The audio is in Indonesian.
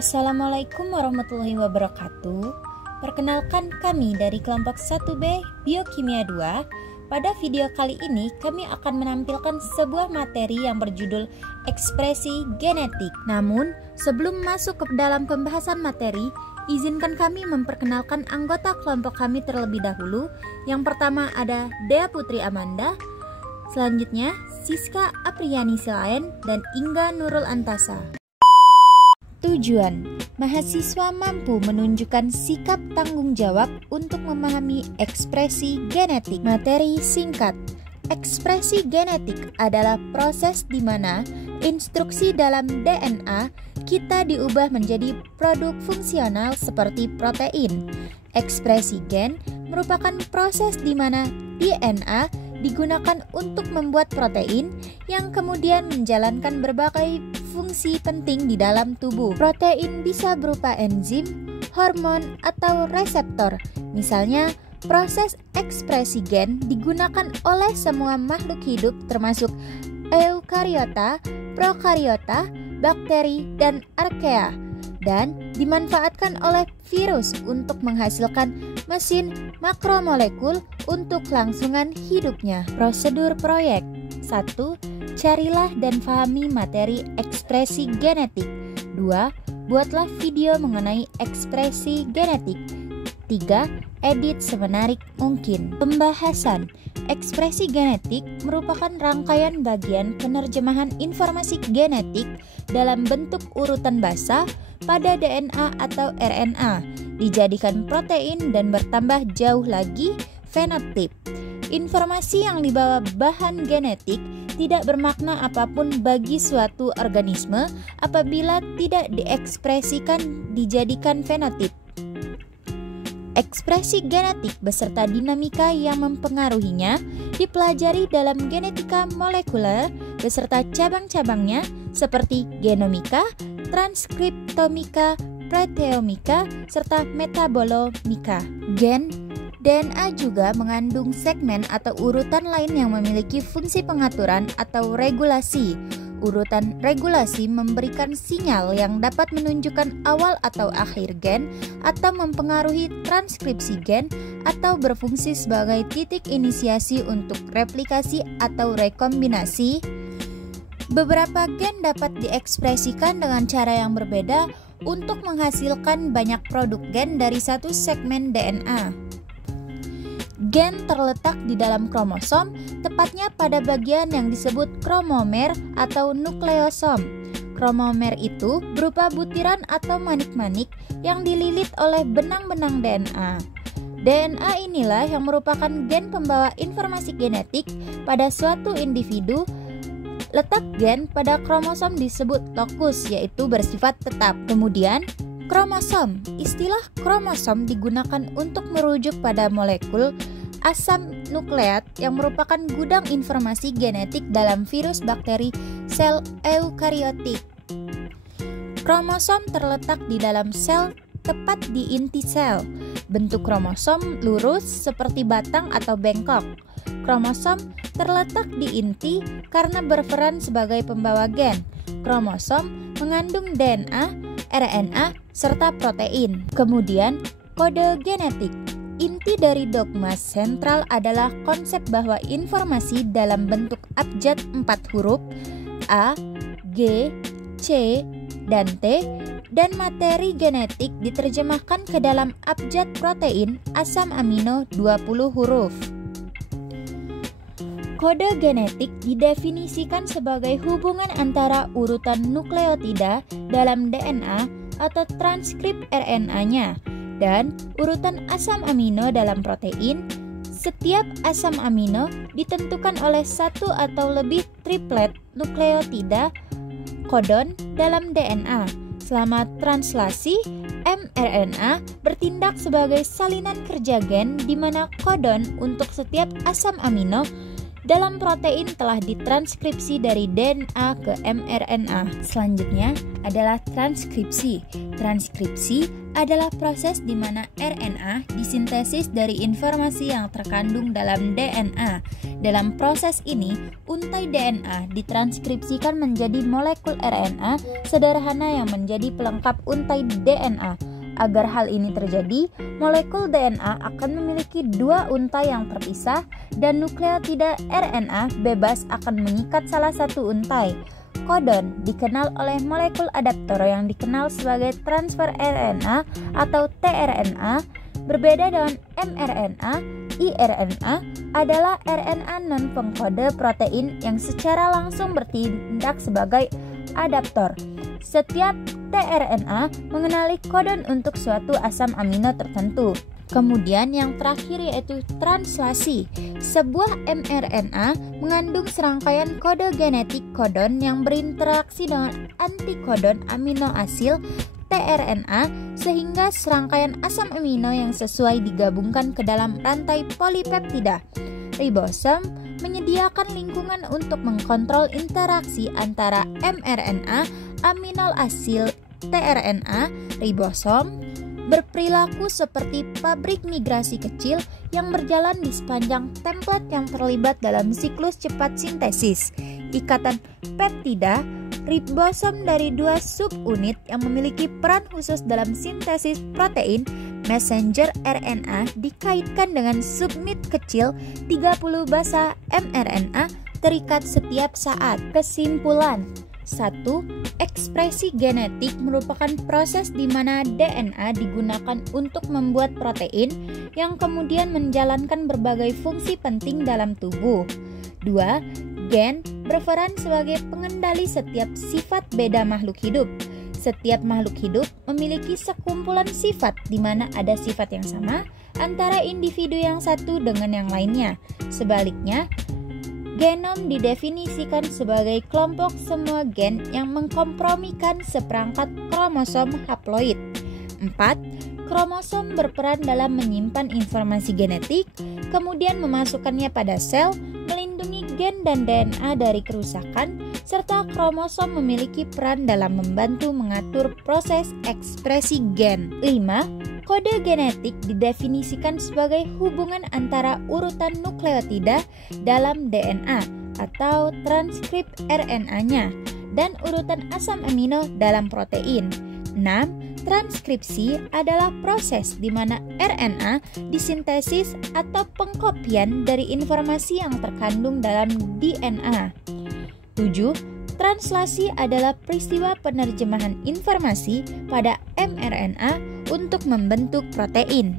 Assalamualaikum warahmatullahi wabarakatuh. Perkenalkan kami dari kelompok 1B Biokimia 2. Pada video kali ini kami akan menampilkan sebuah materi yang berjudul ekspresi genetik. Namun, sebelum masuk ke dalam pembahasan materi, izinkan kami memperkenalkan anggota kelompok kami terlebih dahulu. Yang pertama ada Dea Putri Amanda, selanjutnya Siska Apriani Silaen, dan Ingga Nurul Antasa. Tujuan, mahasiswa mampu menunjukkan sikap tanggung jawab untuk memahami ekspresi genetik. Materi singkat. Ekspresi genetik adalah proses di mana instruksi dalam DNA kita diubah menjadi produk fungsional seperti protein. Ekspresi gen merupakan proses di mana DNA digunakan untuk membuat protein yang kemudian menjalankan berbagai fungsi penting di dalam tubuh. Protein bisa berupa enzim, hormon, atau reseptor. Misalnya, proses ekspresi gen digunakan oleh semua makhluk hidup termasuk eukariota, prokariota, bakteri, dan archaea, dan dimanfaatkan oleh virus untuk menghasilkan mesin makromolekul untuk kelangsungan hidupnya. Prosedur proyek. 1. Carilah dan pahami materi ekspresi genetik. 2. Buatlah video mengenai ekspresi genetik. 3. Edit semenarik mungkin. Pembahasan. Ekspresi genetik merupakan rangkaian bagian penerjemahan informasi genetik dalam bentuk urutan basa pada DNA atau RNA, dijadikan protein dan bertambah jauh lagi fenotip. Informasi yang dibawa bahan genetik tidak bermakna apapun bagi suatu organisme apabila tidak diekspresikan dijadikan fenotip. Ekspresi genetik beserta dinamika yang mempengaruhinya dipelajari dalam genetika molekuler beserta cabang-cabangnya seperti genomika, transkriptomika, proteomika, serta metabolomika. Gen DNA juga mengandung segmen atau urutan lain yang memiliki fungsi pengaturan atau regulasi. Urutan regulasi memberikan sinyal yang dapat menunjukkan awal atau akhir gen atau mempengaruhi transkripsi gen atau berfungsi sebagai titik inisiasi untuk replikasi atau rekombinasi. Beberapa gen dapat diekspresikan dengan cara yang berbeda untuk menghasilkan banyak produk gen dari satu segmen DNA. Gen terletak di dalam kromosom, tepatnya pada bagian yang disebut kromomer atau nukleosom. Kromomer itu berupa butiran atau manik-manik yang dililit oleh benang-benang DNA. DNA inilah yang merupakan gen pembawa informasi genetik pada suatu individu. Letak gen pada kromosom disebut lokus, yaitu bersifat tetap. Kemudian, kromosom. Istilah kromosom digunakan untuk merujuk pada molekul asam nukleat yang merupakan gudang informasi genetik dalam virus bakteri sel eukariotik. Kromosom terletak di dalam sel, tepat di inti sel. Bentuk kromosom lurus seperti batang atau bengkok. Kromosom terletak di inti karena berperan sebagai pembawa gen. Kromosom mengandung DNA, RNA, serta protein. Kemudian, kode genetik. Inti dari dogma sentral adalah konsep bahwa informasi dalam bentuk abjad 4 huruf A, G, C, dan T dan materi genetik diterjemahkan ke dalam abjad protein asam amino 20 huruf. Kode genetik didefinisikan sebagai hubungan antara urutan nukleotida dalam DNA atau transkrip RNA-nya dan urutan asam amino dalam protein. Setiap asam amino ditentukan oleh satu atau lebih triplet nukleotida kodon dalam DNA. Selama translasi, mRNA bertindak sebagai salinan kerja gen di mana kodon untuk setiap asam amino dalam protein telah ditranskripsi dari DNA ke mRNA. Selanjutnya adalah transkripsi. Transkripsi adalah proses di mana RNA disintesis dari informasi yang terkandung dalam DNA. Dalam proses ini, untai DNA ditranskripsikan menjadi molekul RNA sederhana yang menjadi pelengkap untai DNA. Agar hal ini terjadi, molekul DNA akan memiliki dua untai yang terpisah dan nukleotida RNA bebas akan mengikat salah satu untai. Kodon dikenal oleh molekul adaptor yang dikenal sebagai transfer RNA atau tRNA. Berbeda dengan mRNA, iRNA adalah RNA non-pengkode protein yang secara langsung bertindak sebagai adaptor. Setiap tRNA mengenali kodon untuk suatu asam amino tertentu. Kemudian yang terakhir yaitu translasi. Sebuah mRNA mengandung serangkaian kode genetik kodon yang berinteraksi dengan antikodon amino asil tRNA sehingga serangkaian asam amino yang sesuai digabungkan ke dalam rantai polipeptida. Ribosom menyediakan lingkungan untuk mengkontrol interaksi antara mRNA, amino asil tRNA. Ribosom berperilaku seperti pabrik migrasi kecil yang berjalan di sepanjang template yang terlibat dalam siklus cepat sintesis. Ikatan peptida, ribosom dari dua subunit yang memiliki peran khusus dalam sintesis protein, messenger RNA dikaitkan dengan subunit kecil 30 basa mRNA terikat setiap saat. Kesimpulan 1. Ekspresi genetik merupakan proses di mana DNA digunakan untuk membuat protein yang kemudian menjalankan berbagai fungsi penting dalam tubuh. 2. Gen berperan sebagai pengendali setiap sifat beda makhluk hidup. Setiap makhluk hidup memiliki sekumpulan sifat di mana ada sifat yang sama antara individu yang satu dengan yang lainnya. Sebaliknya, genom didefinisikan sebagai kelompok semua gen yang mengkompromikan seperangkat kromosom haploid. 4. Kromosom berperan dalam menyimpan informasi genetik, kemudian memasukkannya pada sel, melindungi gen dan DNA dari kerusakan, serta kromosom memiliki peran dalam membantu mengatur proses ekspresi gen. 5. Kode genetik didefinisikan sebagai hubungan antara urutan nukleotida dalam DNA atau transkrip RNA-nya dan urutan asam amino dalam protein. 6. Transkripsi adalah proses di mana RNA disintesis atau pengkopian dari informasi yang terkandung dalam DNA. 7. Translasi adalah peristiwa penerjemahan informasi pada mRNA untuk membentuk protein.